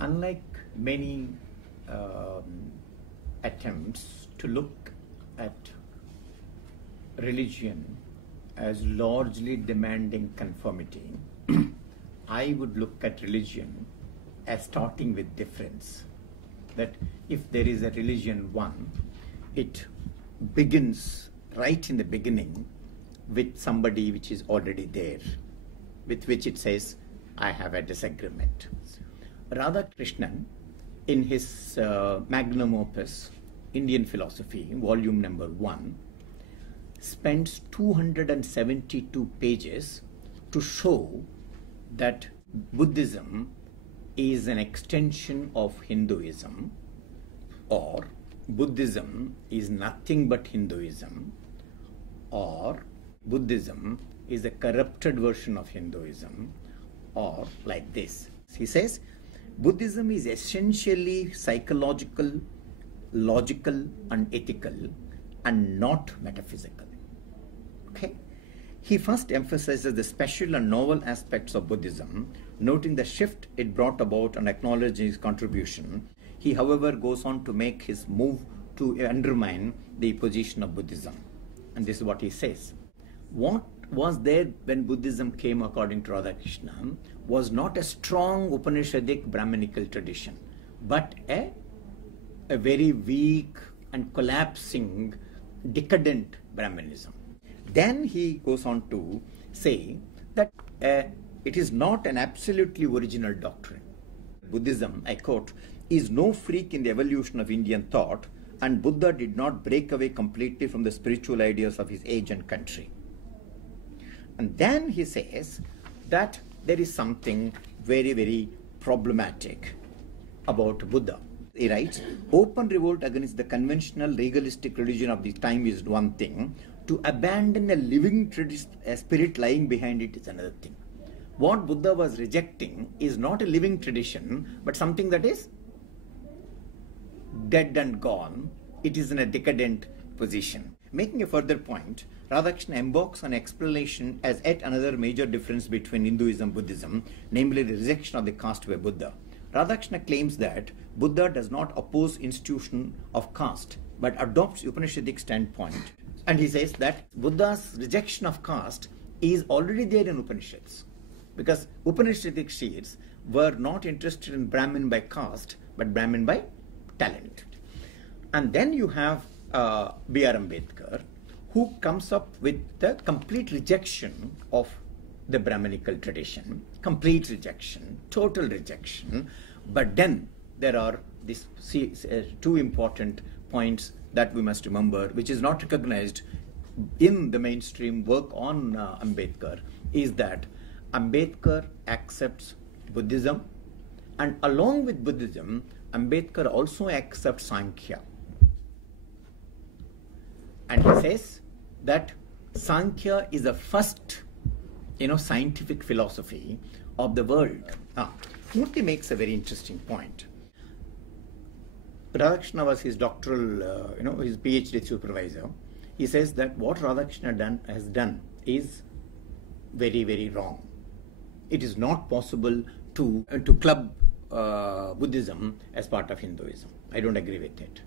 Unlike many attempts to look at religion as largely demanding conformity, I would look at religion as starting with difference. That if there is a religion one, it begins right in the beginning with somebody which is already there, with which it says, I have a disagreement. Radhakrishnan, in his magnum opus, Indian Philosophy, volume number 1, spends 272 pages to show that Buddhism is an extension of Hinduism, or Buddhism is nothing but Hinduism, or Buddhism is a corrupted version of Hinduism, or like this. He says, Buddhism is essentially psychological, logical, and ethical, and not metaphysical. Okay? He first emphasizes the special and novel aspects of Buddhism, noting the shift it brought about and acknowledging his contribution. He, however, goes on to make his move to undermine the position of Buddhism. And this is what he says. What was there when Buddhism came, according to Radhakrishnan, was not a strong Upanishadic Brahminical tradition, but a very weak and collapsing, decadent Brahmanism. Then he goes on to say that it is not an absolutely original doctrine. Buddhism, I quote, is no freak in the evolution of Indian thought, and Buddha did not break away completely from the spiritual ideas of his age and country. And then he says that there is something very, very problematic about Buddha. He writes, open revolt against the conventional legalistic religion of the time is one thing. To abandon a living spirit lying behind it is another thing. What Buddha was rejecting is not a living tradition, but something that is dead and gone. It is in a decadent position. Making a further point, Radhakrishnan embarks on explanation as yet another major difference between Hinduism and Buddhism, namely the rejection of the caste by Buddha. Radhakrishnan claims that Buddha does not oppose institution of caste, but adopts Upanishadic standpoint. And he says that Buddha's rejection of caste is already there in Upanishads, because Upanishadic seers were not interested in Brahmin by caste, but Brahmin by talent. And then you have B.R. Ambedkar, who comes up with the complete rejection of the Brahminical tradition, complete rejection, total rejection. But then there are these two important points that we must remember, which is not recognized in the mainstream work on Ambedkar, is that Ambedkar accepts Buddhism, and along with Buddhism, Ambedkar also accepts Sankhya. And he says that Sankhya is the first, scientific philosophy of the world. Murti makes a very interesting point. Radhakrishnan was his doctoral, his PhD supervisor. He says that what Radhakrishnan has done is very, very wrong. It is not possible to club Buddhism as part of Hinduism. I don't agree with it.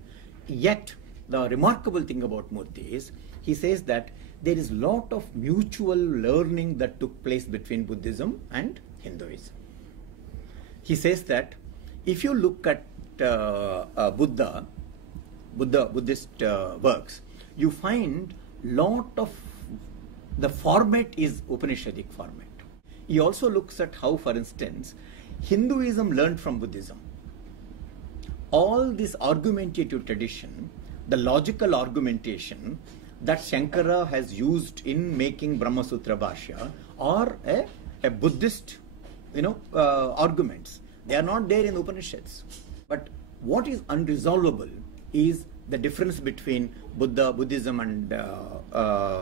Yet, the remarkable thing about Murti is, he says that there is a lot of mutual learning that took place between Buddhism and Hinduism. He says that if you look at Buddhist works, you find lot of the format is Upanishadic format. He also looks at how, for instance, Hinduism learned from Buddhism. All this argumentative tradition, the logical argumentation that Shankara has used in making Brahma Sutra Bhashya, are a Buddhist, arguments. They are not there in Upanishads. But what is unresolvable is the difference between Buddhism and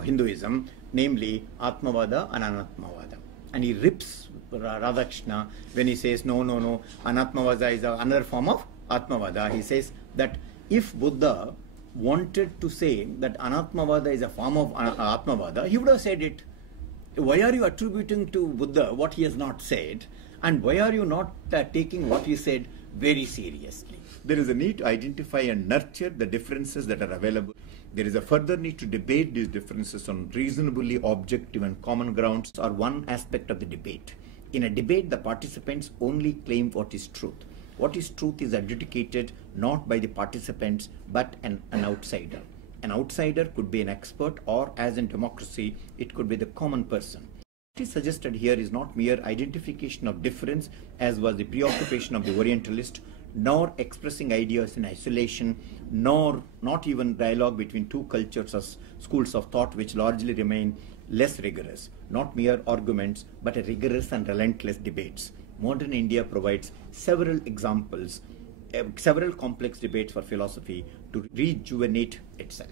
Hinduism, namely Atmavada and Anatmavada. And he rips Radhakrishna when he says, no, Anatmavada is another form of Atmavada. He says that if Buddha wanted to say that Anatmavada is a form of Atmavada, he would have said it. Why are you attributing to Buddha what he has not said? And why are you not taking what you said very seriously? There is a need to identify and nurture the differences that are available. There is a further need to debate these differences on reasonably objective and common grounds are one aspect of the debate. In a debate, the participants only claim what is truth. What is truth is adjudicated not by the participants but an outsider. An outsider could be an expert, or as in democracy, it could be the common person. What is suggested here is not mere identification of difference, as was the preoccupation of the Orientalist, nor expressing ideas in isolation, nor not even dialogue between two cultures or schools of thought which largely remain less rigorous, not mere arguments, but a rigorous and relentless debates. Modern India provides several examples, several complex debates for philosophy to rejuvenate itself.